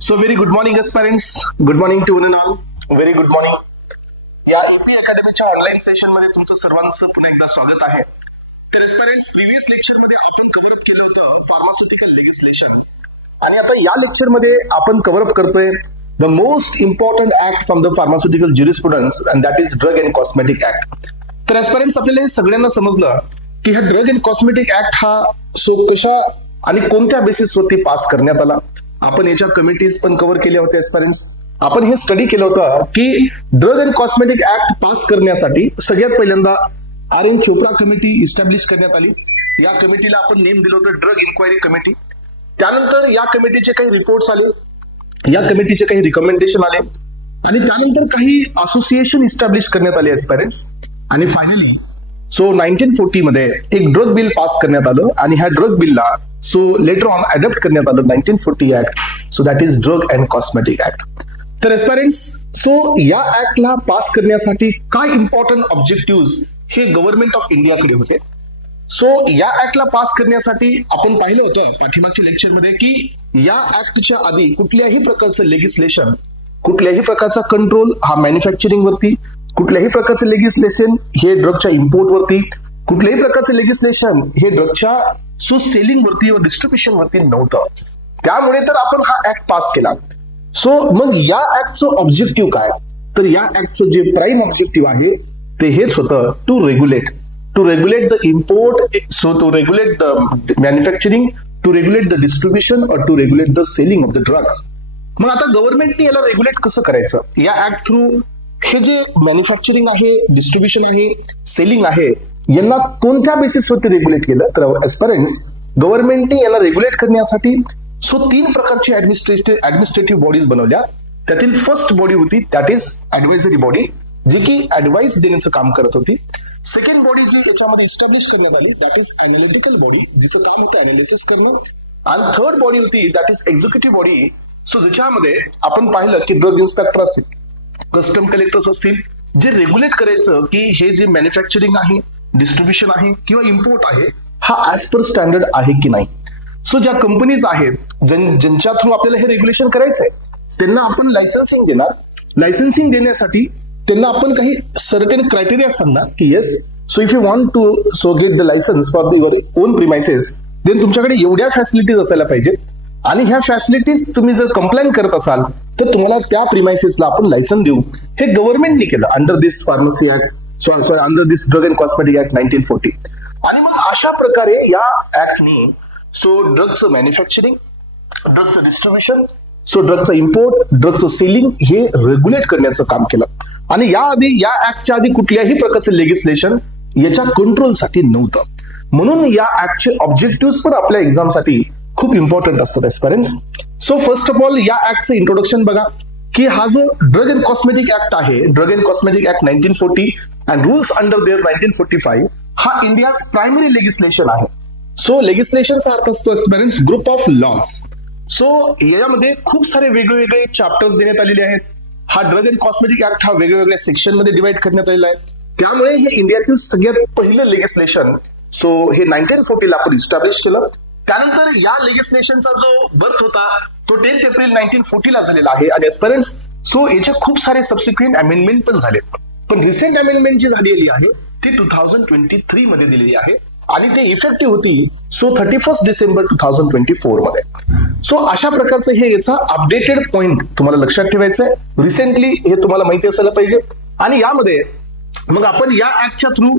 So very good morning aspirants. Good morning to one and all. Very good morning. या EP अकॅडमीच्या online session मध्ये तुमचं सर्वांचं पुन्हा एकदा स्वागत आहे. तर एस्पायरंट्स प्रिव्हियस लेक्चर मध्ये आपण कव्हर अप केलं होतं फार्मास्युटिकल लेजिस्लेशन आणि आता या लेक्चर मध्ये आपण कव्हर अप करतोय the most important act from the pharmaceutical jurisprudence and that is drug and cosmetic act. तर एस्पायरंट्स आपल्याला हे सगळ्यांना समजलं की हा ड्रग अँड कॉस्मेटिक ऍक्ट हा कशा आणि कोणत्या बेसिसवरती पास करण्यात आला. आपण याच्या कमिटीज पण कव्हर केल्या होत्या एस्पायरंट्स. आपण हे स्टडी केलं होतं की drug and cosmetic act pass करण्यासाठी सगळ्यात पहिल्यांदा RN चोप्रा कमिटी इस्टॅब्लिश करण्यात आली. या कमिटीला आपण नेम दिलं होतं ड्रग इन्क्वायरी कमिटी. त्यानंतर या कमिटीचे काही रिपोर्ट्स आले, या कमिटीचे काही रिकमेंडेशन आले आणि त्यानंतर काही असोसिएशन इस्टॅब्लिश करण्यात आले एस्पायरंट्स. आणि फायनली 1940 मध्ये एक ड्रग बिल पास करण्यात आलं आणि ह्या ड्रग बिलला लेटर ऑन अडॉप्ट करण्यात आलं 1940 act. So that is drug and cosmetic act. तर एस्पायरंट्स या ऍक्टला पास करण्यासाठी काय इम्पॉर्टंट ऑब्जेक्टिव्ह हे गव्हर्नमेंट ऑफ इंडियाकडे होते. या ऍक्टला पास करण्यासाठी आपण पाहिलं होतं पाठीमागच्या लेक्चरमध्ये की या ऍक्टच्या आधी कुठल्याही प्रकारचं लेजिस्लेशन, कुठल्याही प्रकारचा कंट्रोल हा मॅन्युफॅक्चरिंग वरती, कुठल्याही प्रकारचं लेजिस्लेशन हे ड्रगच्या इम्पोर्ट वरती, कुठल्याही प्रकारचं लेजिस्लेशन हे ड्रगच्या सेलिंग वरती व डिस्ट्रीब्युशन वरती नव्हतं. त्यामुळे तर आपण हा ऍक्ट पास केला. मग या ऍक्टचं ऑब्जेक्टिव्ह काय, तर या ऍक्टचं जे प्राईम ऑब्जेक्टिव्ह आहे ते हेच होतं to regulate the import, to regulate the manufacturing, to regulate the distribution और to regulate the selling of the drugs. मग आता गव्हर्नमेंटने याला रेग्युलेट कसं करायचं, या ऍक्ट थ्रू हे जे मॅन्युफॅक्चरिंग आहे, डिस्ट्रीब्युशन आहे, सेलिंग आहे, यांना कोणत्या बेसिसवरती रेग्युलेट केलं. तर एस्पायरंट्स गव्हर्नमेंटने याला रेग्युलेट करण्यासाठी 3 प्रकारची ऍडमिनिस्ट्रेटिव्ह बॉडीज बनवल्या. त्यातील फर्स्ट बॉडी होती दॅट इज ऍडवायझरी बॉडी, जी की ऍडवाइस देण्याचं काम करत होती. सेकंड बॉडी जी याच्यामध्ये इस्टॅब्लिश करण्यात आली दॅट इज अनालिटिकल बॉडी, जिचं काम होतं अनालिसिस करणं. आणि थर्ड बॉडी होती दॅट इज एक्झिक्युटिव्ह बॉडी. ज्याच्यामध्ये आपण पाहिलं की ड्रग इन्स्पेक्टर असतील, कस्टम कलेक्टर्स असतील, जे रेग्युलेट करायचं की हे जे मॅन्युफॅक्चरिंग आहे, डिस्ट्रीब्युशन आहे किंवा इम्पोर्ट आहे हा ऍज पर स्टँडर्ड आहे की नाही. ज्या कंपनीज आहेत ज्यांच्या थ्रू आपल्याला हे रेग्युलेशन करायचंय त्यांना आपण लायसन्सिंग देणार. लायसन्सिंग देण्यासाठी त्यांना आपण काही सर्टन क्रायटेरिया सांगणार की yes, if you want to get the licence for your own premises then तुमच्याकडे एवढ्या फॅसिलिटीज असायला पाहिजेत आणि ह्या फॅसिलिटीज तुम्ही जर कंप्लेन करत असाल तर तुम्हाला त्या प्रिमायसेसला आपण लायसन देऊ. हे गव्हर्नमेंटने केलं under this pharmacy act, under this drug and cosmetic act 1940. आणि मग अशा प्रकारे या ऍक्टनी ड्रगचं मॅन्युफॅक्चरिंग, ड्रगचं डिस्ट्रीब्युशन, ड्रगचं इम्पोर्ट, ड्रगचं सेलिंग हे रेग्युलेट करण्याचं काम केलं. आणि या ऍक्टच्या आधी कुठल्याही प्रकारचं लेजिस्लेशन याच्या कंट्रोलसाठी नव्हतं. म्हणून या ऍक्टचे ऑब्जेक्टिव्ह पण आपल्या एक्झामसाठी खूप इम्पॉर्टंट असतात एस्पायरंट्स. फर्स्ट ऑफ ऑल या ऍक्टचं इंट्रोडक्शन बघा की हा जो ड्रग अँड कॉस्मेटिक ऍक्ट आहे, drug and cosmetic act 1940 and rules under their 1945 हा इंडियाज प्रायमरी लेजिस्लेशन आहे. लेजिस्लेशनचा अर्थ असतो एस्पायरंट्स ग्रुप ऑफ लॉज. यामध्ये खूप सारे वेगवेगळे चॅप्टर्स देण्यात आलेले आहेत. हा ड्रग अँड कॉस्मेटिक ऍक्ट हा वेगवेगळ्या सेक्शन मध्ये डिवाइड करण्यात आलेला आहे. त्यामुळे हे इंडियातील सगळ्यात पहिलं लेजिस्लेशन हे 1940 ला आपण इस्टॅब्लिश केलं. त्यानंतर या लेजिस्लेशनचा जो बर्थ होता तो 10 एप्रिल 1940 ला झालेला आहे. आणि एस्पायरंट्स याचे खूप सारे सबसिक्वेंट अमेंडमेंट पण झाले, पण रिसेंट अमेंडमेंट जी झालेली आहे ती 2023 मध्ये दिलेली आहे आणि ते इफेक्टिव्ह होती 31 डिसेंबर 2024 मध्ये. अशा प्रकारचं हे याचा अपडेटेड पॉइंट तुम्हाला लक्षात ठेवायचं आहे. रिसेंटली हे तुम्हाला माहिती असायला पाहिजे. आणि यामध्ये मग आपण या ऍक्टच्या थ्रू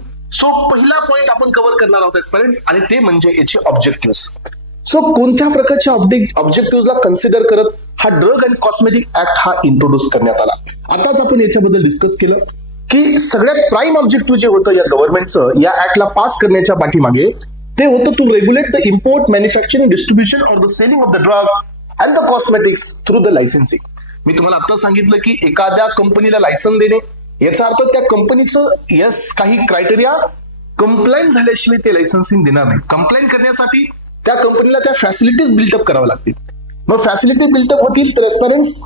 पहिला पॉइंट आपण कव्हर करणार आहोत एस्पायरंट्स आणि ते म्हणजे याचे ऑब्जेक्टिव्ह. कोणत्या प्रकारच्या ऑब्जेक्टिव्हला कन्सिडर करत हा ड्रग अँड कॉस्मेटिक ऍक्ट हा इंट्रोड्यूस करण्यात आला. आताच आपण याच्याबद्दल डिस्कस केलं की सगळ्यात प्राईम ऑब्जेक्टिव्ह जे होतं या गव्हर्नमेंटचं या ऍक्टला पास करण्याच्या पाठीमागे ते होतं to regulate the import, manufacturing, distribution or the selling of the drug and the cosmetics through the licensing. मी तुम्हाला आता सांगितलं की एखाद्या कंपनीला लायसन देणे याचा अर्थ त्या कंपनीचं काही क्रायटेरिया कंप्लायन झाल्याशिवाय ते लायसन्सिंग देणार नाही. कंप्लायन करण्यासाठी त्या कंपनीला त्या फॅसिलिटीज बिल्डअप कराव्या लागतील. मग फॅसिलिटी बिल्डअप होतील तर एस्पायरंट्स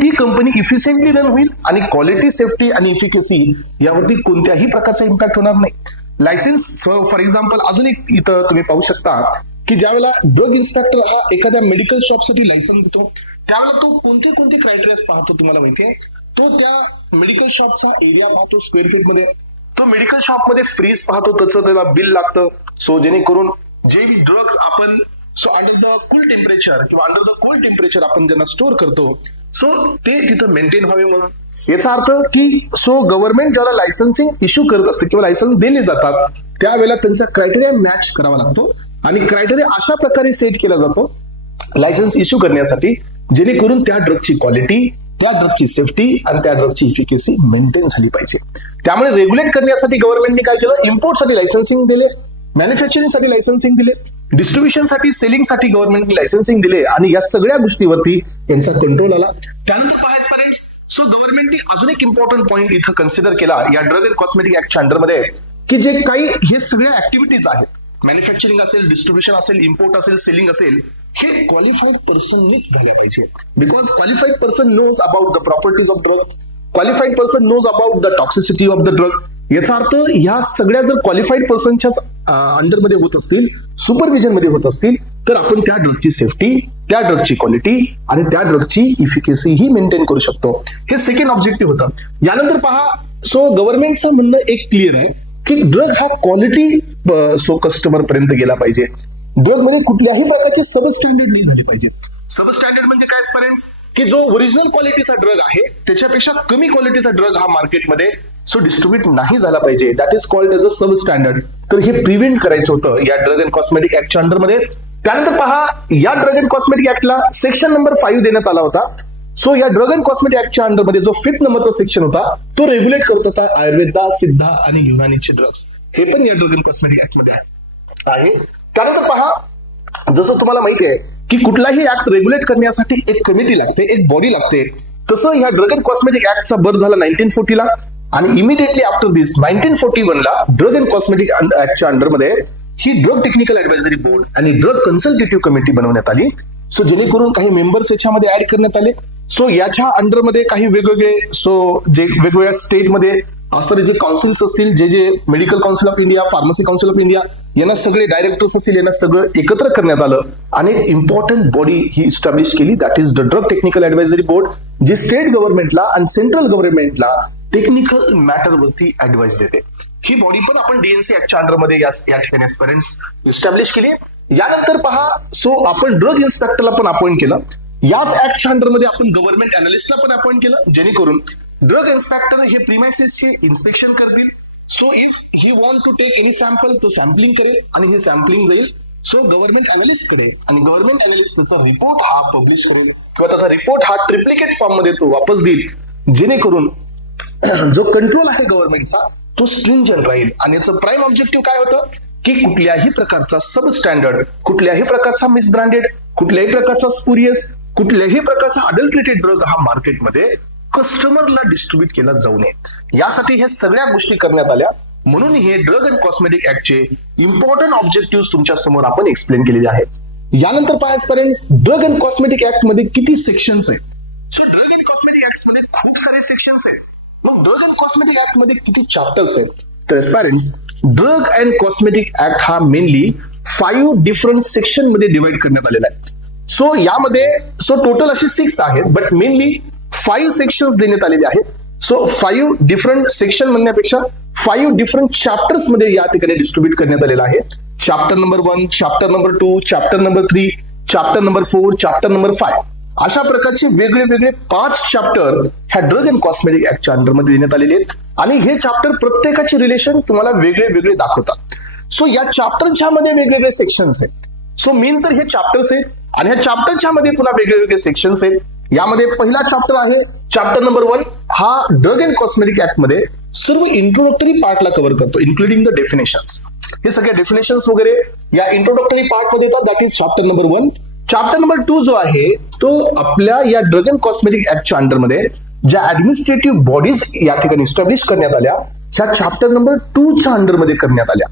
ती कंपनी इफिशियंटली रन होईल आणि क्वालिटी, सेफ्टी आणि इफिकसी यावरती कोणत्याही प्रकारचा इम्पॅक्ट होणार नाही. लायसन्स फॉर एक्झाम्पल अजून एक इथं तुम्ही पाहू शकता की ज्यावेळेला ड्रग इन्स्पेक्टर हा एखाद्या मेडिकल शॉपसाठी लायसन देतो त्यावेळेला तो कोणते कोणते क्रायटेरिया पाहतो तुम्हाला माहितीये. तो त्या मेडिकल शॉपचा एरिया पाहतो स्क्वेअर फीट मध्ये, तो मेडिकल शॉप मध्ये फ्रीज पाहतो, त्याचं त्याला बिल लागतं. सो जेणेकरून जे ड्रग्स आपण so under the cool temperature किंवा अंडर द कोल्ड टेम्परेचर आपण ज्यांना स्टोअर करतो सो ते तिथं मेंटेन व्हावे म्हणून. याचा अर्थ की सो गव्हर्नमेंट ज्याला लायसन्सिंग इश्यू करत असते किंवा लायसन्स दिले जातात त्यावेळेला त्यांचा क्रायटेरिया मॅच करावा लागतो आणि क्रायटेरिया अशा प्रकारे सेट केला जातो लायसन्स इश्यू करण्यासाठी जेणेकरून त्या ड्रगची क्वालिटी, त्या ड्रगची सेफ्टी आणि त्या ड्रगची इफिकेसी मेंटेन झाली पाहिजे. त्यामुळे रेग्युलेट करण्यासाठी गव्हर्नमेंटने काय केलं, इम्पोर्टसाठी लायसन्सिंग दिले, मॅन्युफॅक्चरिंगसाठी लायसन्सिंग दिले, डिस्ट्रीब्युशनसाठी सेलिंगसाठी गव्हर्नमेंटने लायसन्सिंग दिले आणि या सगळ्या गोष्टीवरती यांचा कंट्रोल आला. त्यानंतर सो गव्हर्नमेंटने अजून एक इम्पॉर्टंट पॉईंट इथं कन्सिडर केला या ड्रग अँड कॉस्मेटिक ऍक्टच्या अंडरमध्ये की जे काही हे सगळ्या ऍक्टिव्हिटीज आहेत, मॅन्युफॅक्चरिंग असेल, डिस्ट्रीब्युशन असेल, इम्पोर्ट असेल, सेलिंग असेल, हे क्वालिफाईड पर्सननीच झाले पाहिजे. Because qualified person knows about the properties of drug, qualified person knows about the toxicity of the drug. याचा अर्थ ह्या सगळ्या जर क्वालिफाईड पर्सनच्याच अंडरमध्ये होत असतील, सुपरविजन मध्ये होत असतील तर आपण त्या ड्रगची सेफ्टी, त्या ड्रगची क्वालिटी आणि त्या ड्रगची इफिकेसी ही मेंटेन करू शकतो. हे सेकंड ऑब्जेक्टिव्ह होतं. यानंतर पहा, सो गव्हर्नमेंटचं म्हणणं एक क्लिअर आहे की ड्रग हा क्वालिटी सो कस्टमर पर्यंत गेला पाहिजे. ड्रग मध्ये कुठल्याही प्रकारचे सब स्टँडर्ड नाही झाले पाहिजे. सब स्टँडर्ड म्हणजे काय फ्रेंड्स, की जो ओरिजिनल क्वालिटीचा ड्रग आहे त्याच्यापेक्षा कमी क्वालिटीचा ड्रग हा मार्केटमध्ये सो डिस्ट्रीब्यूट नाही झाला पाहिजे. That is called as a sub standard. तर हे प्रिव्हेंट करायचं होतं या ड्रग अँड कॉस्मेटिक ऍक्टच्या अंडरमध्ये. त्यानंतर पहा, या ड्रग अँड कॉस्मेटिक ऍक्टला सेक्शन नंबर 5 देण्यात आला होता. सो या ड्रग अँड कॉस्मेटिक ऍक्टच्या अंडरमध्ये जो 5th नंबरचा सेक्शन होता तो रेग्युलेट करत होता आयुर्वेदा, सिद्धा आणि युनानीचे ड्रग्स. हे पण या ड्रग अँड कॉस्मेटिक ऍक्ट मध्ये आहे. त्यानंतर पहा, जसं तुम्हाला माहिती आहे की कुठलाही ऍक्ट रेग्युलेट करण्यासाठी एक कमिटी लागते, एक बॉडी लागते. तसं ह्या ड्रग अँड कॉस्मेटिक ऍक्टचा बर्थ झाला 1940 ला आणि इमिडिएटली आफ्टर दिस 1941 ला ड्रग अँड कॉस्मेटिक ऍक्टच्या अंडरमध्ये ही ड्रग टेक्निकल ऍडवायझरी बोर्ड आणि ड्रग कन्सल्टेटिव्ह कमिटी बनवण्यात आली. सो जेणेकरून काही मेंबर्स याच्यामध्ये ऍड करण्यात आले. सो याच्या अंडरमध्ये काही वेगवेगळे जे वेगवेगळ्या स्टेटमध्ये असणारे जे काउन्सिल्स असतील, जे medical council of India, pharmacy council of India, यांना सगळे डायरेक्टर्स असतील, यांना सगळं एकत्र करण्यात आलं आणि इम्पॉर्टंट बॉडी ही इस्टॅब्लिश केली. That is the drug technical advisory board, जी स्टेट गव्हर्नमेंटला आणि सेंट्रल गव्हर्नमेंटला टेक्निकल मॅटरवरती ऍडवाइस देते. ही बॉडी पण आपण डीएनसी ऍक्टच्या अंडरमध्ये या ठिकाणी एक्सपिरियन्स इस्टॅब्लिश केली. यानंतर पहा, सो आपण ड्रग इन्स्पेक्टरला पण अपॉइंट केलं. याच ऍक्टच्या अंडरमध्ये आपण गव्हर्नमेंट अनालिस्टला पण अपॉइंट केलं, जेणेकरून ड्रग इन्स्पेक्टर हे प्रिमायसेसचे इन्स्पेक्शन करतील. So if he want to take any sample, तो सॅम्पलिंग करेल आणि हे सॅम्पलिंग जाईल सो गव्हर्नमेंट अनालिस्ट कडे आणि गव्हर्नमेंट अनालिस्ट त्याचा रिपोर्ट हा पब्लिश करेल किंवा त्याचा रिपोर्ट हा ट्रिप्लिकेट फॉर्म मध्ये तो वापस देईल, जेणेकरून जो कंट्रोल आहे गव्हर्नमेंटचा तो स्ट्रिंजंट राहील. आणि याचं प्राईम ऑब्जेक्टिव्ह काय होतं की कुठल्याही प्रकारचा सब स्टँडर्ड, कुठल्याही प्रकारचा मिसब्रँडेड, कुठल्याही प्रकारचा स्पुरियस, कुठल्याही प्रकारचा अडल्ट्रेटेड ड्रग हा मार्केटमध्ये कस्टमरला डिस्ट्रीब्यूट केला जाऊ नये, यासाठी हे सगळ्या गोष्टी करण्यात आल्या. म्हणून हे ड्रग अँड कॉस्मेटिक ऍक्टचे इम्पॉर्टंट ऑब्जेक्टिव्ह तुमच्या समोर आपण एक्सप्लेन केलेले आहेत. यानंतर पाहण्यापर्यंत ड्रग अँड कॉस्मेटिक ऍक्ट मध्ये किती सेक्शन्स आहेत. So drug and cosmetic act मध्ये खूप सारे सेक्शन्स आहेत. मग ड्रग अँड कॉस्मेटिक ऍक्ट मध्ये किती चॅप्टर्स आहेत. तर parents, drug and cosmetic act हा मेनली 5 डिफरंट सेक्शन मध्ये डिवाइड करण्यात आलेला आहे. सो यामध्ये टोटल असे 6 आहेत, बट मेनली 5 सेक्शन्स देण्यात आलेले आहेत. सो 5 डिफरंट सेक्शन म्हणण्यापेक्षा 5 डिफरंट चॅप्टर्स मध्ये या ठिकाणी डिस्ट्रीब्यूट करण्यात आलेला आहे. Chapter number 1, chapter number 2, chapter number 3, chapter number 4, chapter number 5 अशा प्रकारचे वेगळे वेगळे 5 चॅप्टर ह्या ड्रग अँड कॉस्मेटिक ऍक्टच्या अंडरमध्ये देण्यात आलेले आहेत आणि हे चॅप्टर प्रत्येकाचे रिलेशन तुम्हाला वेगळे वेगळे दाखवतात. सो या चॅप्टरच्या मध्ये वेगवेगळे सेक्शन्स आहेत. सो मेन तर हे चॅप्टर्स आहेत आणि ह्या चॅप्टरच्या मध्ये पुन्हा वेगळे वेगळे सेक्शन्स आहेत. यामध्ये पहिला चॅप्टर आहे चॅप्टर नंबर 1. हा ड्रग अँड कॉस्मेटिक ऍक्ट मध्ये सर्व इंट्रोडक्टरी पार्टला कव्हर करतो, इन्क्लुडिंग द डेफिनेशन्स. हे सगळे डेफिनेशन्स वगैरे या इंट्रोडक्टरी पार्ट मध्ये येतात. That is chapter number 1. Chapter number 2 जो आहे तो आपल्या या ड्रग अँड कॉस्मेटिक ऍक्टच्या अंडरमध्ये ज्या ऍडमिनिस्ट्रेटिव्ह बॉडीज या ठिकाणी इस्टॅब्लिश करण्यात आल्या ह्या चॅप्टर नंबर 2च्या अंडरमध्ये करण्यात आल्या.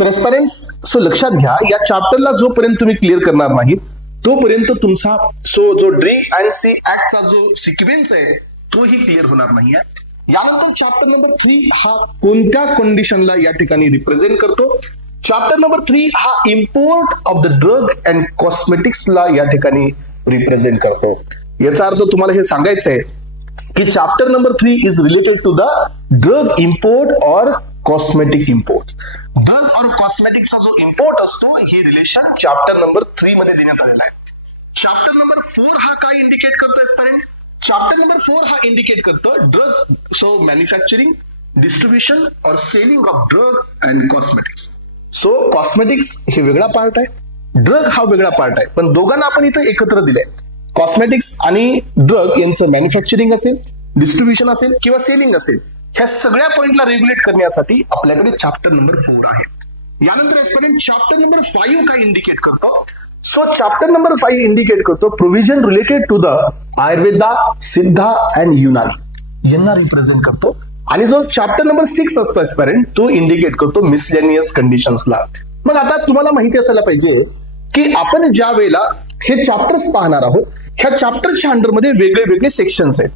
तर पेरेंट्स, सो लक्षात घ्या, या चॅप्टरला जोपर्यंत तुम्ही क्लिअर करणार नाही तोपर्यंत तुमचा जो ड्रग अँड सी ऍक्टचा जो सिक्वेन्स आहे तोही क्लिअर होणार नाहीये. यानंतर चॅप्टर नंबर 3 हा कोणत्या कंडिशनला या ठिकाणी रिप्रेझेंट करतो. चॅप्टर नंबर 3 हा import of the drug and कॉस्मेटिक्सला या ठिकाणी रिप्रेझेंट करतो. याचा अर्थ तुम्हाला हे सांगायचं आहे की chapter number 3 is related to the drug import और कॉस्मेटिक इम्पोर्ट. ड्रग और कॉस्मेटिक्सचा जो इम्पोर्ट असतो हे रिलेशन चॅप्टर नंबर 3 मध्ये देण्यात आलेला आहे. चॅप्टर नंबर 4 हा काय इंडिकेट करतोय स्टुडंट्स? चॅप्टर नंबर 4 हा इंडिकेट करतो ड्रग, सो मॅन्युफॅक्चरिंग, डिस्ट्रीब्युशन और selling of drug and cosmetics. So cosmetics हे वेगळा पार्ट आहे, ड्रग हा वेगळा पार्ट आहे, पण दोघांना आपण इथं एकत्र दिलंय. कॉस्मेटिक्स आणि ड्रग यांचं मॅन्युफॅक्चरिंग असेल, डिस्ट्रीब्युशन असेल किंवा सेलिंग असेल, ह्या सगळ्या पॉइंटला रेग्युलेट करण्यासाठी आपल्याकडे चॅप्टर नंबर 4 आहे. यानंतर चॅप्टर नंबर 5 काय इंडिकेट करतो? सो चॅप्टर नंबर 5 इंडिकेट करतो provision related to the Ayurveda, Siddha and Unani यांना रिप्रेझेंट करतो. आणि जो चॅप्टर नंबर 6 असतो एस्पायरंट तो इंडिकेट करतो मिसलेनियस कंडिशन्सला. मग आता तुम्हाला माहिती असायला पाहिजे की आपण ज्या वेळेला हे चॅप्टर्स पाहणार आहोत, ह्या चॅप्टरच्या अंडरमध्ये वेगळे वेगळे सेक्शन्स आहेत.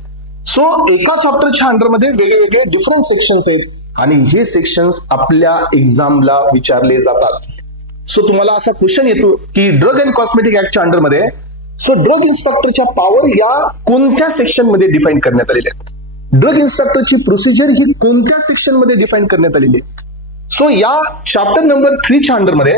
सो एका चॅप्टरच्या अंडरमध्ये वेगवेगळे डिफरंट सेक्शन्स आहेत आणि हे सेक्शन्स आपल्या एक्झामला विचारले जातात. सो तुम्हाला असा क्वेश्चन येतो की ड्रग अँड कॉस्मेटिक ऍक्टच्या अंडरमध्ये सो ड्रग इन्स्पेक्टरच्या पॉवर या कोणत्या सेक्शन मध्ये डिफाईन करण्यात आलेल्या आहेत? ड्रग इन्स्पेक्टरची प्रोसिजर ही कोणत्या सेक्शन मध्ये डिफाईन करण्यात आलेली आहे? सो या चॅप्टर नंबर 3 च्या अंडरमध्ये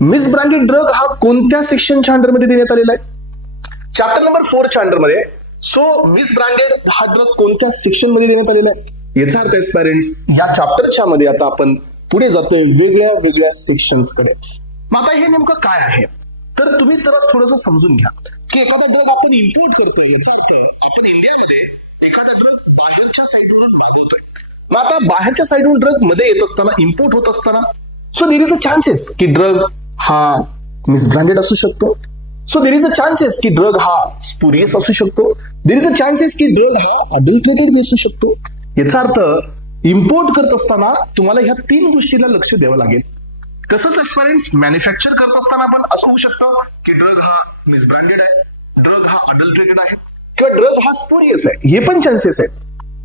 मिसब्रँडेड ड्रग हा कोणत्या सेक्शनच्या अंडरमध्ये देण्यात आलेला आहे? चॅप्टर नंबर 4 च्या अंडरमध्ये सो मिसब्रँडेड हा ड्रग कोणत्या सेक्शन मध्ये देण्यात आलेला आहे? याचा अर्थ पेरेंट्स या चॅप्टरच्या मध्ये आता आपण पुढे जातोय वेगळ्या वेगळ्या सेक्शन्स कडे. मग आता हे नेमकं काय आहे तर तुम्ही तर थोडंसं समजून घ्या की एखादा ड्रग आपण इम्पोर्ट करतोय, याचा अर्थ आपण इंडियामध्ये एखादा ड्रग बाहेरच्या साईडवरून मागवतोय. मग आता बाहेरच्या साईडवरून ड्रग मध्ये येत असताना, इम्पोर्ट होत असताना so there is a chances की ड्रग हा मिसब्रँडेड असू शकतो. So there is a chances की ड्रग हा स्पुरियस असू शकतो. देर इज अ चान्सेस की ड्रग हा अडल्टरेटेड असू शकतो. याचा अर्थ इम्पोर्ट करत असताना तुम्हाला ह्या 3 गोष्टीला लक्ष द्यावं लागेल. तसंच एस्पायरंट्स मॅन्युफॅक्चर करत असताना पण असं होऊ शकतं की ड्रग हा मिसब्रँडेड आहे, ड्रग हा अडल्टरेटेड आहे किंवा ड्रग हा स्पुरियस आहे, हे पण चान्सेस आहेत.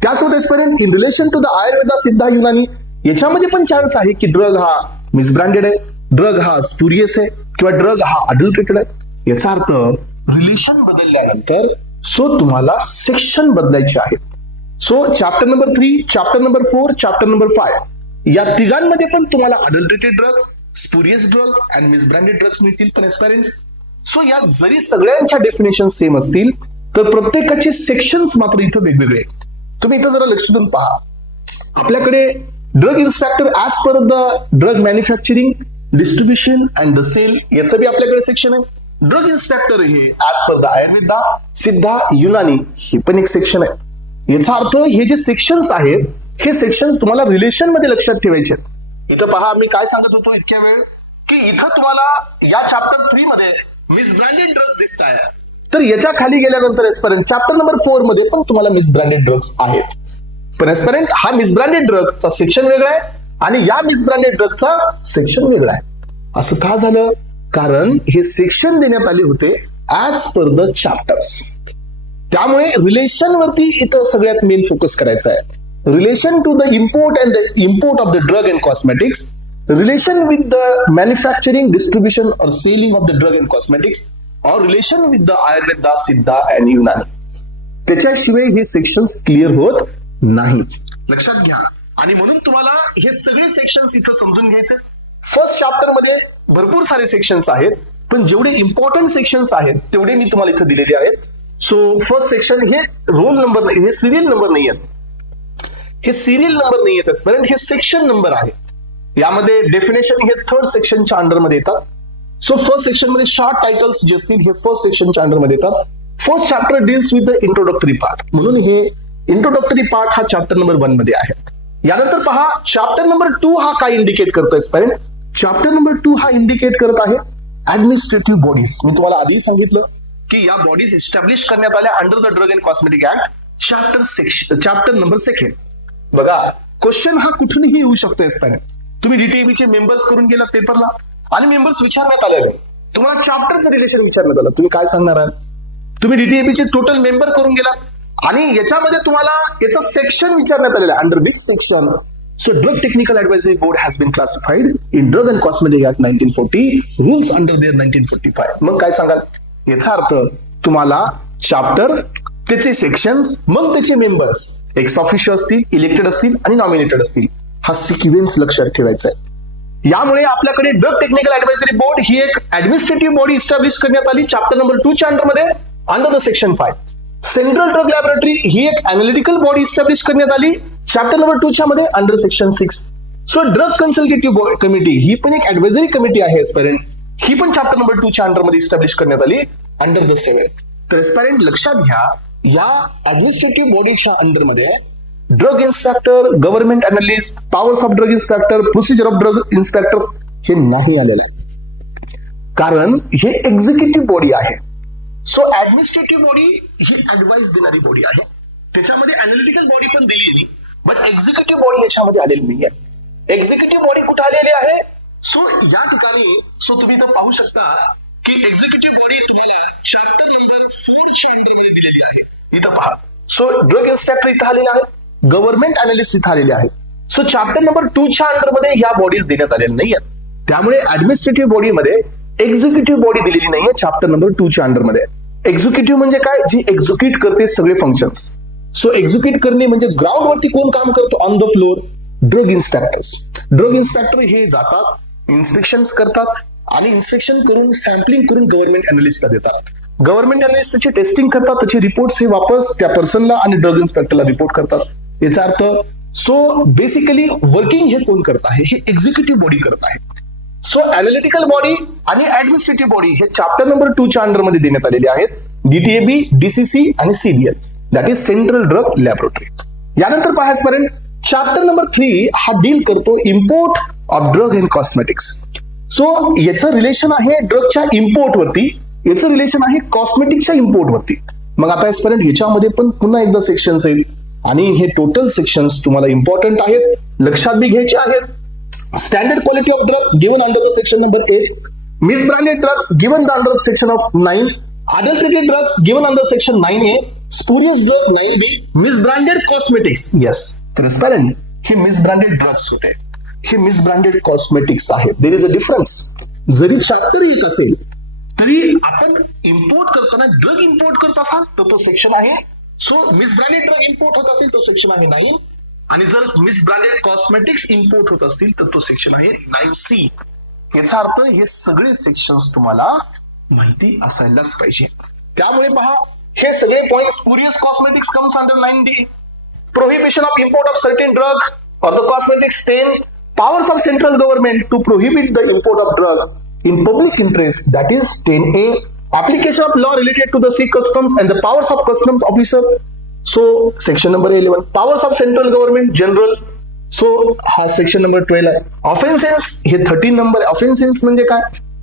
त्यासोबत aspirant in relation to the Ayurveda, Siddha, Unani याच्यामध्ये पण चान्स आहे की ड्रग हा मिसब्रँडेड आहे, ड्रग हा स्पुरियस आहे किंवा ड्रग हा अडल्टरेटेड आहे. याचा अर्थ रिलेशन बदलल्यानंतर सो तुम्हाला सेक्शन बदलायचे आहेत. So chapter number 3, chapter number 4, chapter number 5 या तिघांमध्ये पण तुम्हाला adulterated drugs, spurious drug and misbranded drugs मिळतील. पण एस्पायरंट्स सो या जरी सगळ्यांच्या डेफिनेशन सेम असतील तर प्रत्येकाचे सेक्शन्स मात्र इथं वेगवेगळे. तुम्ही इथं जरा लक्ष देऊन पहा. आपल्याकडे drug inspector as per the drug manufacturing, distribution and the sale याचं बी आपल्याकडे सेक्शन आहे. ड्रग इन्स्पेक्टर हे as per the Ayurveda, Siddha, Unani हे पण एक सेक्शन आहे. याचा अर्थ हे जे सेक्शन्स आहेत हे सेक्शन तुम्हाला रिलेशन मध्ये लक्षात ठेवायचे आहेत. इथं पहा मी काय सांगत होतो इतक्या वेळ की इथं तुम्हाला या चॅप्टर 3 मध्ये मिसब्रँडेड ड्रग्स दिसत आहे, तर याच्या खाली गेल्यानंतर एस्परंट चॅप्टर नंबर 4 मध्ये पण तुम्हाला मिसब्रँडेड ड्रग्स आहेत. पण एस्परंट हा मिसब्रँडेड ड्रगचा सेक्शन वेगळा आहे आणि या मिसब्रँडेड ड्रगचा सेक्शन वेगळा आहे. असं का झालं? कारण हे सेक्शन देण्यात आले होते ऍज पर द चॅप्टर्स. त्यामुळे रिलेशन वरती इथं सगळ्यात मेन फोकस करायचा आहे. Relation to the import and the import of the drug and cosmetics, relation with the manufacturing, distribution और selling of the drug and cosmetics और relation with the Ayurveda, Siddha and Unani. त्याच्याशिवाय हे सेक्शन्स क्लिअर होत नाही. लक्षात घ्या. आणि म्हणून तुम्हाला हे सगळे सेक्शन्स इथं समजून घ्यायचे. फर्स्ट चॅप्टर मध्ये भरपूर सारे सेक्शन्स आहेत, पण जेवढे इम्पॉर्टंट सेक्शन्स आहेत तेवढे मी तुम्हाला इथं दिलेले आहेत. सो फर्स्ट सेक्शन हे रोल नंबर नाही, हे सिरियल नंबर नाही आहेत, हे सिरियल नंबर नाही आहेत, हे सेक्शन नंबर आहे. यामध्ये डेफिनेशन हे 3rd सेक्शनच्या अंडरमध्ये येतात. सो फर्स्ट सेक्शन मध्ये शॉर्ट टायटल्स जे असतील हे फर्स्ट सेक्शनच्या अंडरमध्ये येतात. First chapter deals with the introductory part, म्हणून हे इंट्रोडक्टरी पार्ट हा चॅप्टर नंबर 1 मध्ये आहे. यानंतर पहा चॅप्टर नंबर 2 हा काय इंडिकेट करतोय स्पॅरेंट? चॅप्टर नंबर 2 हा इंडिकेट करत आहे ऍडमिनिस्ट्रेटिव्ह बॉडीज. मी तुम्हाला आधी सांगितलं की या बॉडीज एस्टॅब्लिश करण्यात आल्या under the drug and cosmetic act chapter number 2. बघा क्वेश्चन हा कुठूनही येऊ शकतो स्पॅरेंट. तुम्ही DTAB चे मेंबर्स करून गेला पेपरला आणि मेंबर्स विचारण्यात आले, तुम्हाला चॅप्टरचं रिलेशन विचारण्यात आलं, तुम्ही काय सांगणार आहात? तुम्ही DTAB चे टोटल मेंबर करून गेलात आणि याच्यामध्ये तुम्हाला याचा सेक्शन विचारण्यात आलेला आहे, under which section So Drug Technical Advisory Board has been classified in Drug and Cosmetic Act 1940, rules under their 1945. मग काय सांगाल? याचा अर्थ तुम्हाला चॅप्टर, त्याचे सेक्शन्स, मग त्याचे मेंबर्स एक्स ऑफिशियो असतील, इलेक्टेड असतील आणि नॉमिनेटेड असतील, हा सिक्वेन्स लक्षात ठेवायचा आहे. यामुळे आपल्याकडे ड्रग टेक्निकल ऍडवायझरी बोर्ड ही एक ऍडमिनिस्ट्रेटिव्ह बॉडी इस्टॅब्लिश करण्यात आली चॅप्टर नंबर 2 च्या अंडरमध्ये under the section 5. Central drug laboratory ही एक अनालिटिकल बॉडी इस्टॅब्लिश करण्यात आली चॅप्टर नंबर 2 च्या मध्ये under section 6. So drug consultative committee ही पण एक ऍडवायझरी कमिटी आहे एस्पायरंट, ही पण चॅप्टर नंबर 2 च्या अंडर मध्ये इस्टॅब्लिश करण्यात आली अंडर द 7. तर एस्पायरंट लक्षात घ्या, या ऍडमिनिस्ट्रेटिव्ह बॉडीच्या अंडर मध्ये drug inspector, government analyst, powers of drug inspector, procedure of drug inspectors हे नाही आलेलं आहे, कारण हे एक्झिक्युटिव्ह बॉडी आहे. सो ऍडमिनिस्ट्रेटिव्ह बॉडी ही ऍडवाइस देणारी बॉडी आहे, त्याच्यामध्ये अनालिटिकल बॉडी पण दिली नाही, बट एक्झिक्युटिव्ह बॉडी याच्यामध्ये आलेली नाहीये. एक्झिक्युटिव्ह बॉडी कुठे आलेली आहे? सो या ठिकाणी तुम्ही इथं पाहू शकता की एक्झिक्युटिव्ह बॉडी तुम्हाला चॅप्टर नंबर 4 च्या अंडरमध्ये दिलेली आहे. इथं पहा, सो ड्रग इन्स्पेक्टर इथं आलेला आहे, गव्हर्नमेंट अनालिस्ट इथं आलेले आहे. सो चॅप्टर नंबर 2 च्या अंडरमध्ये या बॉडीज देण्यात आलेल्या नाहीये, त्यामुळे ऍडमिनिस्ट्रेटिव्ह बॉडीमध्ये एक्झिक्युटिव्ह बॉडी दिलेली नाहीये चॅप्टर नंबर 2 च्या अंडरमध्ये. एक्झिक्युटिव्ह म्हणजे काय? जी एक्झिक्यूट करते सगळे फंक्शन्स. सो एक्झिक्यूट करणे म्हणजे ग्राउंड वरती कोण काम करतो? On the floor drug inspectors. Drug inspector हे जातात, इन्स्पेक्शन करतात आणि इन्स्पेक्शन करून सॅम्पलिंग करून गव्हर्नमेंट अनालिस्टला देतात. गव्हर्नमेंट अनालिस्ट त्याची टेस्टिंग करतात, त्याचे रिपोर्ट्स हे वापस त्या पर्सनला आणि ड्रग इन्स्पेक्टरला रिपोर्ट करतात. याचा अर्थ सो बेसिकली वर्किंग हे कोण करत आहे? हे एक्झिक्युटिव्ह बॉडी करत आहे. सो अनालिटिकल बॉडी आणि ऍडमिनिस्ट्रेटिव्ह बॉडी हे चॅप्टर नंबर 2 च्या अंडरमध्ये देण्यात आलेले आहेत, डीटीएबी, डीसीसी आणि CDL, that is central drug laboratory. यानंतर पाहायपर्यंत चॅप्टर नंबर 3 हा डील करतो import of drug and cosmetics. So याचं रिलेशन आहे ड्रगच्या इम्पोर्ट वरती, याचं रिलेशन आहे कॉस्मेटिकच्या इम्पोर्ट वरती. मग आता यापर्यंत याच्यामध्ये पण पुन्हा एकदा सेक्शन्स आहेत आणि हे टोटल सेक्शन्स तुम्हाला इम्पॉर्टंट आहेत, लक्षात बी घ्यायचे आहेत. Standard quality of drug given under the section number 8, misbranded drugs given under section of 9, adulterated drugs given under section 9A, spurious drug 9B, misbranded cosmetics. Yes, transparent. हे misbranded drugs होते, हे misbranded cosmetics आहेत. There is a difference. जरी chapter एक असेल तरी आपण import करताना ड्रग इम्पोर्ट करत असाल तर तो सेक्शन आहे. सो मिसब्रँडेड ड्रग इम्पोर्ट होत असेल तो सेक्शन आहे 9, आणि जर मिसब्रँडेड कॉस्मेटिक्स इम्पोर्ट होत असतील तर तो सेक्शन आहे 9C. याचा अर्थ हे सगळे सेक्शन्स तुम्हाला माहिती असायलाच पाहिजे. त्यामुळे पहा, हे सगळे point spurious cosmetics comes under 9D, prohibition of import of certain drug और the cosmetics 10, powers of central government to prohibit the import of drug in public interest, that is 10A, application of law related to the sea customs and the powers of customs officer. So section number 11, powers of central government general. So हा section number 12 आहे. Offences हे 13 number. Offences म्हणजे काय?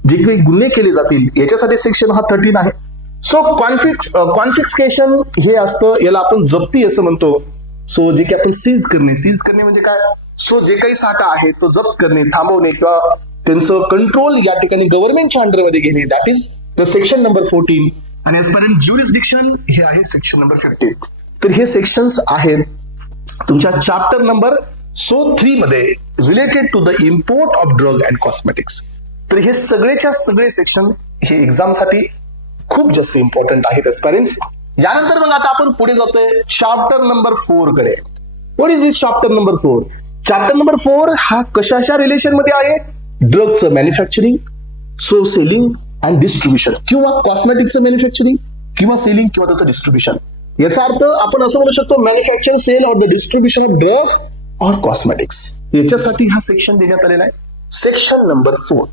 जे काही गुन्हे केले जातील याच्यासाठी सेक्शन हा 13 आहे. सो कॉन्फिस्केशन हे असतं, याला आपण जप्ती असं म्हणतो. सो जे काही आपण सीज करणे म्हणजे काय? सो जे काही साठा आहे तो जप्त करणे, थांबवणे किंवा त्यांचं कंट्रोल या ठिकाणी गव्हर्नमेंटच्या अंडरमध्ये घेणे, that is the section number 14. आणि एज ज्युरिस्डिक्शन हे आहे सेक्शन नंबर 15. तर हे सेक्शन्स आहेत तुमच्या चॅप्टर नंबर 3 मध्ये related to the import of drug and cosmetics. तर हे सगळेच्या सगळे सेक्शन हे एक्झाम साठी खूप जास्त इम्पॉर्टंट आहेत एस्पायरंट्स. यानंतर मग आता आपण पुढे जातोय चॅप्टर नंबर 4 कडे. What is this chapter number 4? Chapter number 4 हा कशाच्या रिलेशन मध्ये आहे? ड्रगचं manufacturing, so selling and distribution, किंवा कॉस्मेटिक्सचं मॅन्युफॅक्चरिंग किंवा सेलिंग किंवा त्याचं डिस्ट्रीब्युशन. याचा अर्थ आपण असं म्हणू शकतो manufacture, sale or the distribution of drug or cosmetics. याच्यासाठी हा सेक्शन देण्यात आलेला आहे, सेक्शन नंबर 4.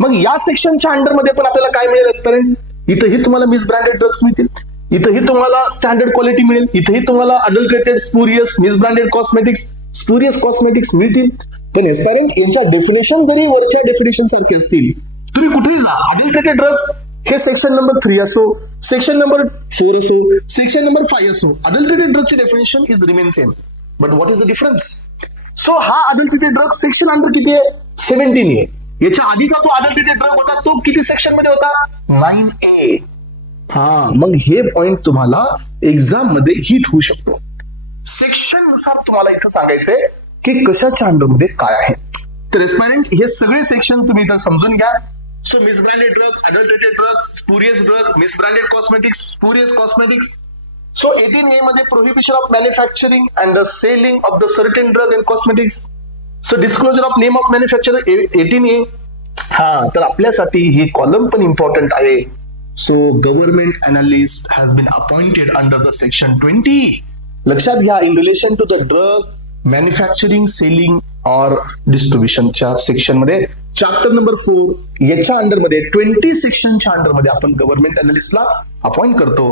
मग या सेक्शनच्या अंडरमध्ये पण आपल्याला काय मिळेल एस्पिरंट्स? इथंही तुम्हाला मिसब्रँडेड ड्रग्स मिळतील, इथंही तुम्हाला स्टँडर्ड क्वालिटी मिळेल, इथेही तुम्हाला adulterated, spurious, misbranded cosmetics, spurious cosmetics मिळतील. पण एस्पिरंट यांच्या डेफिनेशन जरी वरच्या डेफिनेशन सारखे असतील, तुम्ही कुठेही जा, अडल्ट्रेटेड ड्रग्स हे सेक्शन नंबर 3 असो, सेक्शन नंबर 4 असो, सेक्शन नंबर 5 असो, अडल्ट्रेटेड ड्रगची definition is remain same. But what is the difference? So हा अडल्ट्रेटेड ड्रग सेक्शन अंडर किती आहे? 17 आहे. याच्या आधीचा जो अडल्ट्रेटेड ड्रग होता तो किती सेक्शन मध्ये होता? 9A. हा, मग हे पॉइंट तुम्हाला एक्झाम मध्ये हिट होऊ शकतो. सेक्शन नुसार तुम्हाला इथं सांगायचंय की कशाच्या अंडरमध्ये काय आहे. तर एस्पायरंट हे सगळे सेक्शन तुम्ही इथं समजून घ्या. So misbranded drug, adulterated drugs, spurious drug, misbranded cosmetics, spurious cosmetics. So 18A मध्ये prohibition of manufacturing and the selling of the certain drug and cosmetics. So disclosure of name of manufacturer 18A. हा तर आपल्यासाठी ही column पण important आहे. So government analyst has been appointed under the section 20. लक्षात घ्या, in relation to the drug manufacturing, selling और डिस्ट्रीब्युशनच्या सेक्शन मध्ये चॅप्टर नंबर 4 याच्या अंडरमध्ये 20 सेक्शनच्या अंडरमध्ये आपण गव्हर्नमेंट अनालिस्टला अपॉइंट करतो.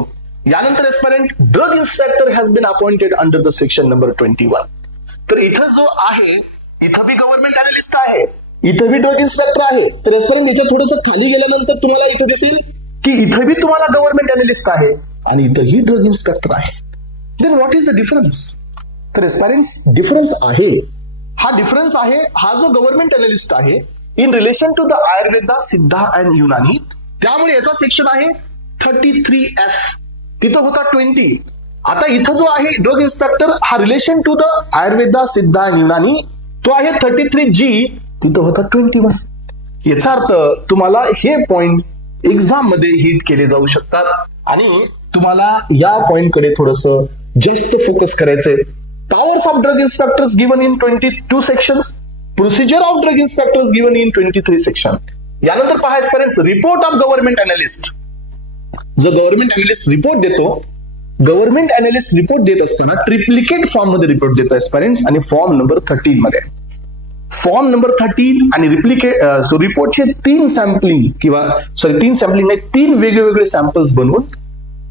यानंतर aspirant drug inspector has been appointed under the section number 21. तर इथं जो आहे, इथं बी गव्हर्नमेंट अनालिस्ट आहे, इथं बी ड्रग इन्स्पेक्टर आहे. तर एस्पायरंट याच्या थोडंसं खाली गेल्यानंतर तुम्हाला इथं दिसेल की इथं बी तुम्हाला गव्हर्नमेंट अनालिस्ट आहे आणि इथंही ड्रग इन्स्पेक्टर आहे. Then what is the difference? तर एस्पायरंट्स डिफरन्स आहे, हा डिफरन्स आहे, हा जो गव्हर्नमेंट अनालिस्ट आहे in relation to the Ayurveda, Siddha and Unani, त्यामुळे याचा सेक्शन आहे 33F, तिथं होता 20. आता इथं जो आहे ड्रग इन्स्पेक्टर हा relation to the Ayurveda, Siddha and Unani, तो आहे 33G, तिथं होता 21. याचा अर्थ तुम्हाला हे पॉइंट एक्झाम मध्ये हिट केले जाऊ शकतात आणि तुम्हाला या पॉइंट कडे थोडस जास्त फोकस करायचंय. Powers of drug inspectors given in 22 sections. Procedure of drug inspectors given in 23 section. यानंतर पहा एस्पायरंट्स, रिपोर्ट ऑफ गव्हर्नमेंट अनालिस्ट. जो गव्हर्नमेंट अनालिस्ट रिपोर्ट देतो, गव्हर्नमेंट अनालिस्ट रिपोर्ट देत असताना ट्रिप्लिकेट फॉर्म मध्ये रिपोर्ट देतो एस्पायरंट्स, आणि फॉर्म नंबर 13 मध्ये. फॉर्म नंबर 13 आणि रिपोर्टचे 3 सॅम्पलिंग नाही, 3 वेगवेगळे सॅम्पल्स बनवून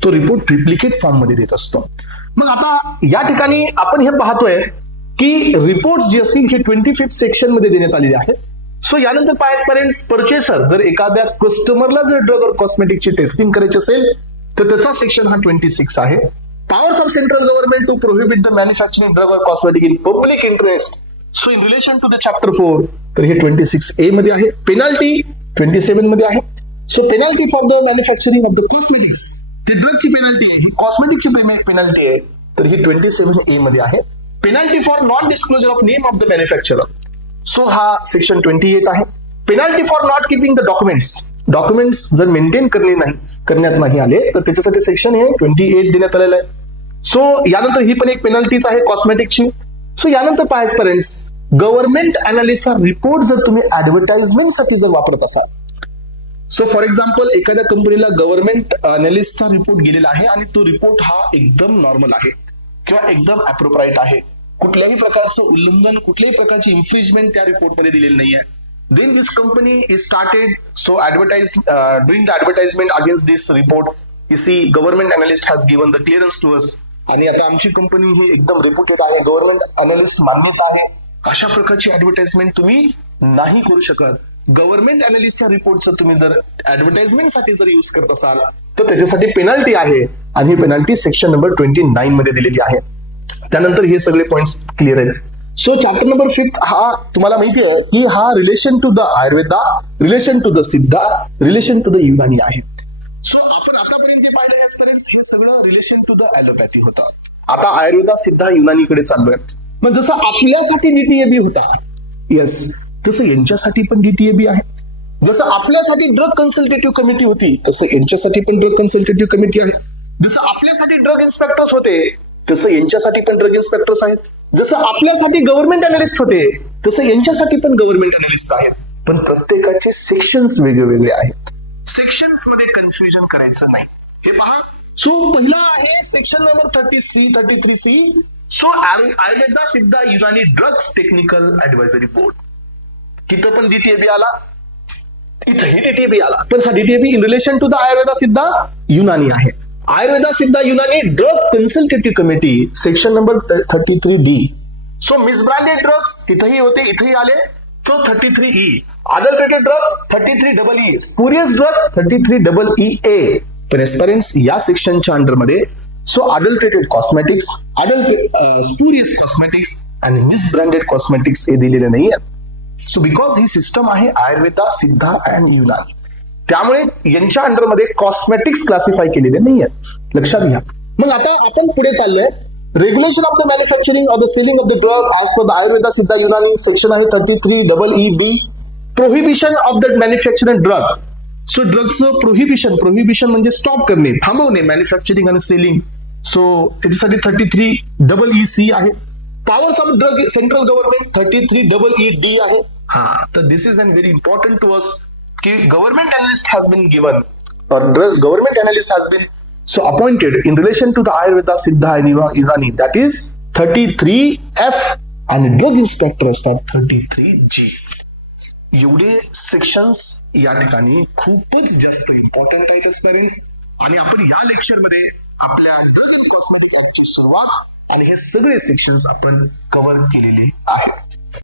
तो रिपोर्ट ट्रिप्लिकेट फॉर्म मध्ये देत असतो. मग आता या ठिकाणी आपण हे पाहतोय की रिपोर्ट जी असतील हे 25th सेक्शन मध्ये देण्यात आलेले आहेत. सो यानंतर पहा एस्पायरंट्स, परचेसर जर एखाद्या कस्टमरला जर ड्रग और कॉस्मेटिकची टेस्टिंग करायची असेल तर त्याचा सेक्शन हा 26 आहे. Powers of central government to prohibit the manufacturing drug और cosmetic in public interest. So in relation to the chapter 4 तर हे 26A मध्ये आहे. पेनल्टी 27 मध्ये आहे. So penalty for the manufacturing of the cosmetics, ती ड्रगची पेनल्टी आहे, कॉस्मेटिकची पेनल्टी आहे, तर ही 27A मध्ये आहे. Penalty for non disclosure of name of the manufacturer, so हा सेक्शन 28 आहे. Penalty for not keeping the documents जर मेंटेन करण्यात नाही आले तर त्याच्यासाठी सेक्शन हे 28 देण्यात आलेलं आहे. सो यानंतर ही पण एक पेनल्टीच आहे कॉस्मेटिकची. सो यानंतर पहा फ्रेंड्स, गव्हर्नमेंट अनालिस्टचा रिपोर्ट जर तुम्ही ऍडव्हर्टाइजमेंटसाठी जर वापरत असाल, सो फॉर एक्झाम्पल एखाद्या कंपनीला गव्हर्नमेंट अनालिस्टचा रिपोर्ट गेलेला आहे आणि तो रिपोर्ट हा एकदम नॉर्मल आहे किंवा एकदम अप्रोप्राइट आहे, कुठल्याही प्रकारचं उल्लंघन, कुठल्याही प्रकारची इन्फ्रिजमेंट त्या रिपोर्टमध्ये दिलेली नाही आहे. Then this company is started doing the advertisement against this report. You see, government analyst has given the clearance to us. आणि आता आमची कंपनी ही एकदम रेप्युटेड आहे, गव्हर्नमेंट अनालिस्ट मान्यता आहे, अशा प्रकारची ऍडव्हर्टाइजमेंट तुम्ही नाही करू शकत. गव्हर्नमेंट अनालिस्टच्या रिपोर्टचं तुम्ही जर ऍडव्हर्टाइजमेंटसाठी जर यूज करत असाल तर त्याच्यासाठी पेनल्टी आहे आणि ही पेनल्टी सेक्शन नंबर 29 मध्ये दिलेली आहे. त्यानंतर हे सगळे पॉइंट्स क्लिअर आहेत. सो चॅप्टर नंबर 5 हा तुम्हाला माहिती आहे की हा relation to the Ayurveda, relation to the Siddha, relation to the Unani आहे. सो आपण आतापर्यंत जे पाहिलं एस्पिरंट्स हे सगळं रिलेशन टू द ॲलोपॅथी होता. आता आयुर्वेदा, सिद्धा, युनानीकडे चाललोय. मग जसं आपल्यासाठी डीटीएबी होता, येस, तसं यांच्यासाठी पण डीटीएबी आहे. जसं आपल्यासाठी ड्रग कन्सल्टेटिव्ह कमिटी होती तसं यांच्यासाठी पण ड्रग कन्सल्टेटिव्ह कमिटी आहे. जसं आपल्यासाठी ड्रग इन्स्पेक्टर्स होते तसं यांच्यासाठी पण ड्रग इन्स्पेक्टर्स आहेत. जसं आपल्यासाठी गव्हर्नमेंट अनालिस्ट होते तसं यांच्यासाठी पण गव्हर्नमेंट अनालिस्ट आहेत. पण प्रत्येकाचे सेक्शन्स वेगवेगळे आहेत. सेक्शन्स मध्ये कन्फ्युजन करायचं नाही. हे पहा, सो पहिला आहे section number 33C. So Ayurveda, Siddha, Unani drugs technical advisory board. तिथं पण डीटीएबी आला, इथंही डीटीएबी आला, पण हा DTAB in relation to the Ayurveda, Siddha, Unani आहे. Ayurveda, Siddha, Unani drug consultative committee section number 33D. So misbranded drugs तिथेही होते, इथेही आले, तो 33E. Adulterated drugs 33EE. Spurious drug 33EE. पण एस्पिरंट्स या सेक्शनच्या अंडरमध्ये so adulterated cosmetics, spurious cosmetics आणि मिसब्रँडेड कॉस्मेटिक्स हे दिलेले नाही आहेत. सो बिकॉज ही सिस्टम आहे आयुर्वेदा, सिद्धा अँड युनानी, त्यामुळे यांच्या अंडरमध्ये कॉस्मेटिक्स क्लासिफाय केलेले नाही आहेत, लक्षात घ्या. मग आता आपण पुढे चाललोय regulation of the manufacturing of the selling of the drug as per the Ayurveda Siddha Unani section आहे 33 EE prohibition of the manufacturing drug. So ड्रगचं प्रोहिबिशन म्हणजे स्टॉप करणे, थांबवणे मॅन्युफॅक्चरिंग आणि सेलिंग. सो त्याच्यासाठी 33 EC आहे. Powers of drug central government 33 ED आहे. हा, तर this is an very important to us की government analyst has been given or government analyst has been so appointed in relation to the Ayurveda Siddha and Unani, that is 33F and drug inspector असतात 33G. एवढे sections या ठिकाणी खूपच जास्त important आहेत एस्पिरंट्स, आणि आपण ह्या लेक्चर मध्ये आपल्या ड्रग अँड कॉस्मेटिक ऍक्टची सुरुवात आणि हे सगळे सेक्शन्स आपण कव्हर केलेले आहेत.